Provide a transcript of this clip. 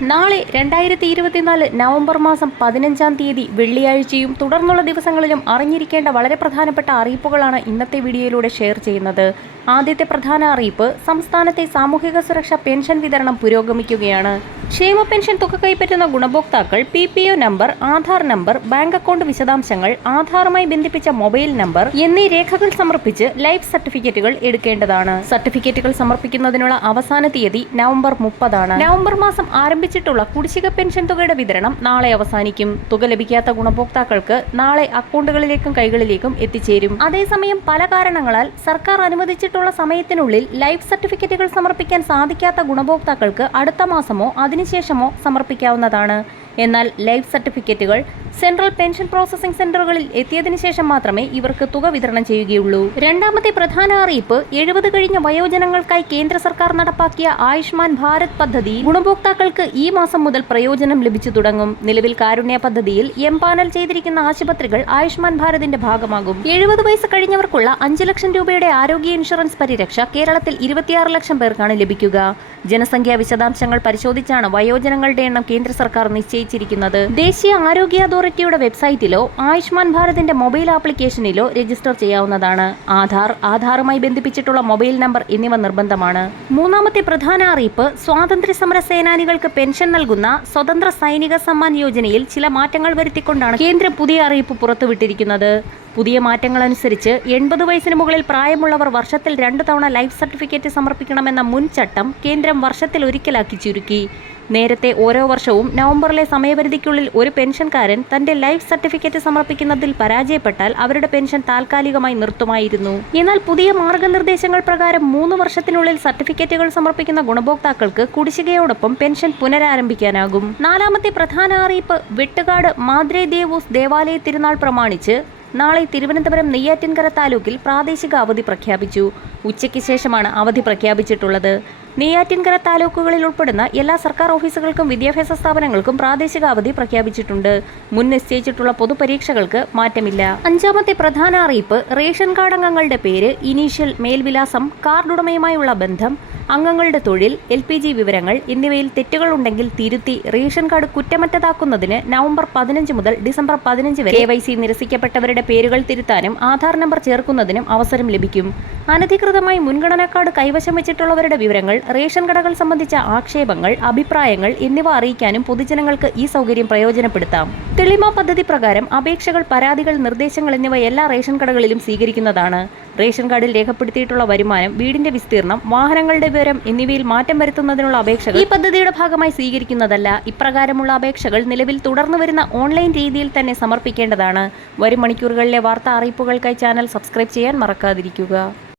നാളെ രണ്ടായിരത്തി ഇരുപത്തിനാല് നവംബർ മാസം പതിനഞ്ചാം തീയതി വെള്ളിയാഴ്ചയും തുടർന്നുള്ള ദിവസങ്ങളിലും അറിഞ്ഞിരിക്കേണ്ട വളരെ പ്രധാനപ്പെട്ട അറിയിപ്പുകളാണ് ഇന്നത്തെ വീഡിയോയിലൂടെ ഷെയർ ചെയ്യുന്നത്. ആദ്യത്തെ പ്രധാന അറിയിപ്പ് സംസ്ഥാനത്തെ സാമൂഹിക സുരക്ഷാ പെൻഷൻ വിതരണം പുരോഗമിക്കുകയാണ്. ക്ഷേമ പെൻഷൻ തുക കൈപ്പറ്റുന്ന ഗുണഭോക്താക്കൾ P P O number Aadhaar number bank account വിശദാംശങ്ങൾ ആധാറുമായി ബന്ധിപ്പിച്ച മൊബൈൽ നമ്പർ എന്നീ രേഖകൾ സമർപ്പിച്ച് ലൈഫ് സർട്ടിഫിക്കറ്റുകൾ എടുക്കേണ്ടതാണ്. സർട്ടിഫിക്കറ്റുകൾ സമർപ്പിക്കുന്നതിനുള്ള അവസാന തീയതി നവംബർ മുപ്പതാണ്. നവംബർ മാസം ആരംഭിച്ചിട്ടുള്ള കുടിശ്ശിക പെൻഷൻ തുകയുടെ വിതരണം നാളെ അവസാനിക്കും. തുക ലഭിക്കാത്ത ഗുണഭോക്താക്കൾക്ക് നാളെ അക്കൗണ്ടുകളിലേക്കും കൈകളിലേക്കും എത്തിച്ചേരും. അതേസമയം പല കാരണങ്ങളാൽ സർക്കാർ അനുവദിച്ചിട്ടുള്ള സമയത്തിനുള്ളിൽ ലൈഫ് സർട്ടിഫിക്കറ്റുകൾ സമർപ്പിക്കാൻ സാധിക്കാത്ത ഗുണഭോക്താക്കൾക്ക് അടുത്ത മാസമോ അതിനുശേഷമോ സമർപ്പിക്കാവുന്നതാണ്. എന്നാൽ ലൈഫ് സർട്ടിഫിക്കറ്റുകൾ സെൻട്രൽ പെൻഷൻ പ്രോസസിംഗ് സെന്ററുകളിൽ എത്തിയതിനു ശേഷം മാത്രമേ ഇവർക്ക് തുക വിതരണം ചെയ്യുകയുള്ളൂ. രണ്ടാമത്തെ പ്രധാന അറിയിപ്പ് എഴുപത് കഴിഞ്ഞ വയോജനങ്ങൾക്കായി കേന്ദ്ര സർക്കാർ നടപ്പാക്കിയ ആയുഷ്മാൻ ഭാരത് പദ്ധതി ഗുണഭോക്താക്കൾക്ക് ഈ മാസം മുതൽ പ്രയോജനം ലഭിച്ചു തുടങ്ങും. നിലവിൽ കാരുണ്യ പദ്ധതിയിൽ എംപാനൽ ചെയ്തിരിക്കുന്ന ആശുപത്രികൾ ആയുഷ്മാൻ ഭാരതിന്റെ ഭാഗമാകും. എഴുപത് വയസ്സ് കഴിഞ്ഞവർക്കുള്ള അഞ്ച് ലക്ഷം രൂപയുടെ ആരോഗ്യ ഇൻഷുറൻസ് പരിരക്ഷ കേരളത്തിൽ ഇരുപത്തിയാറ് ലക്ഷം പേർക്കാണ് ലഭിക്കുക. ജനസംഖ്യാ വിശദാംശങ്ങൾ പരിശോധിച്ചാണ് വയോജനങ്ങളുടെ എണ്ണം കേന്ദ്ര സർക്കാർ നിശ്ചയിച്ചിരിക്കുന്നത്. ദേശീയ ആരോഗ്യ അതോറിറ്റിയുടെ വെബ്സൈറ്റിലോ ആയുഷ്മാൻ ഭാരതിന്റെ മൊബൈൽ ആപ്ലിക്കേഷനിലോ രജിസ്റ്റർ ചെയ്യാവുന്നതാണ്. ആധാർ ആധാറുമായി ബന്ധിപ്പിച്ചിട്ടുള്ള മൊബൈൽ നമ്പർ എന്നിവ നിർബന്ധമാണ്. മൂന്നാമത്തെ പ്രധാന അറിയിപ്പ് സ്വാതന്ത്ര്യ സമര സേനാനികൾക്ക് പെൻഷൻ നൽകുന്ന സ്വതന്ത്ര സൈനിക സമ്മാൻ യോജനയിൽ ചില മാറ്റങ്ങൾ വരുത്തിക്കൊണ്ടാണ് കേന്ദ്രം പുതിയ അറിയിപ്പ് പുറത്തുവിട്ടിരിക്കുന്നത്. പുതിയ മാറ്റങ്ങളനുസരിച്ച് എൺപത് വയസ്സിന് മുകളിൽ പ്രായമുള്ളവർ വർഷത്തിൽ രണ്ടു തവണ ലൈഫ് സർട്ടിഫിക്കറ്റ് സമർപ്പിക്കണമെന്ന മുൻ ചട്ടം കേന്ദ്രം വർഷത്തിൽ ഒരിക്കലാക്കി ചുരുക്കി. നേരത്തെ ഓരോ വർഷവും നവംബറിലെ സമയപരിധിക്കുള്ളിൽ ഒരു പെൻഷൻകാരൻ തന്റെ ലൈഫ് സർട്ടിഫിക്കറ്റ് സമർപ്പിക്കുന്നതിൽ പരാജയപ്പെട്ടാൽ അവരുടെ പെൻഷൻ താൽക്കാലികമായി നിർത്തുമായിരുന്നു. എന്നാൽ പുതിയ മാർഗനിർദ്ദേശങ്ങൾ പ്രകാരം മൂന്ന് വർഷത്തിനുള്ളിൽ സർട്ടിഫിക്കറ്റുകൾ സമർപ്പിക്കുന്ന ഗുണഭോക്താക്കൾക്ക് കുടിശ്ശികയോടൊപ്പം പെൻഷൻ പുനരാരംഭിക്കാനാകും. നാലാമത്തെ പ്രധാന അറിയിപ്പ് വെട്ടുകാട് മാദ്രേ ദേവൂസ് ദേവാലയ തിരുനാൾ പ്രമാണിച്ച് നാളെ തിരുവനന്തപുരം നെയ്യാറ്റിൻകര താലൂക്കിൽ പ്രാദേശിക അവധി പ്രഖ്യാപിച്ചു. ഉച്ചയ്ക്ക് ശേഷമാണ് അവധി പ്രഖ്യാപിച്ചിട്ടുള്ളത്. നെയ്യാറ്റിൻകര താലൂക്കുകളിൽ ഉൾപ്പെടുന്ന എല്ലാ സർക്കാർ ഓഫീസുകൾക്കും വിദ്യാഭ്യാസ സ്ഥാപനങ്ങൾക്കും പ്രാദേശിക അവധി പ്രഖ്യാപിച്ചിട്ടുണ്ട്. മുൻ നിശ്ചയിച്ചിട്ടുള്ള പൊതുപരീക്ഷകൾക്ക് മാറ്റമില്ല. അഞ്ചാമത്തെ പ്രധാന അറിയിപ്പ് റേഷൻ കാർഡ് അംഗങ്ങളുടെ പേര് ഇനീഷ്യൽ മേൽവിലാസം കാർഡ് ഉടമയുമായുള്ള ബന്ധം അംഗങ്ങളുടെ തൊഴിൽ എൽ പി ജി വിവരങ്ങൾ എന്നിവയിൽ തെറ്റുകൾ ഉണ്ടെങ്കിൽ തിരുത്തി റേഷൻ കാർഡ് കുറ്റമറ്റതാക്കുന്നതിന് നവംബർ പതിനഞ്ച് മുതൽ ഡിസംബർ പതിനഞ്ച് വരെ കെ വൈ സി നിരസിക്കപ്പെട്ടവരുടെ പേരുകൾ തിരുത്താനും ആധാർ നമ്പർ ചേർക്കുന്നതിനും അവസരം ലഭിക്കും. അനധികൃതമായി മുൻഗണനാ കാർഡ് കൈവശം വെച്ചിട്ടുള്ളവരുടെ വിവരങ്ങൾ റേഷൻ കടകൾ സംബന്ധിച്ച ആക്ഷേപങ്ങൾ അഭിപ്രായങ്ങൾ എന്നിവ അറിയിക്കാനും പൊതുജനങ്ങൾക്ക് ഈ സൗകര്യം പ്രയോജനപ്പെടുത്താം. തെളിമ പദ്ധതി പ്രകാരം അപേക്ഷകൾ പരാതികൾ നിർദ്ദേശങ്ങൾ എന്നിവ എല്ലാ റേഷൻ കടകളിലും സ്വീകരിക്കുന്നതാണ്. റേഷൻ കാർഡിൽ രേഖപ്പെടുത്തിയിട്ടുള്ള വരുമാനം വീടിന്റെ വിസ്തീർണം വാഹനങ്ങളുടെ വിവരം എന്നിവയിൽ മാറ്റം വരുത്തുന്നതിനുള്ള അപേക്ഷകൾ ഈ പദ്ധതിയുടെ ഭാഗമായി സ്വീകരിക്കുന്നതല്ല ഇപ്രകാരമുള്ള അപേക്ഷകൾ നിലവിൽ തുടർന്നു വരുന്ന ഓൺലൈൻ രീതിയിൽ തന്നെ സമർപ്പിക്കേണ്ടതാണ്. വരും മണിക്കൂറുകളിലെ വാർത്താ അറിയിപ്പുകൾക്കായി ചാനൽ സബ്സ്ക്രൈബ് ചെയ്യാൻ മറക്കാതിരിക്കുക.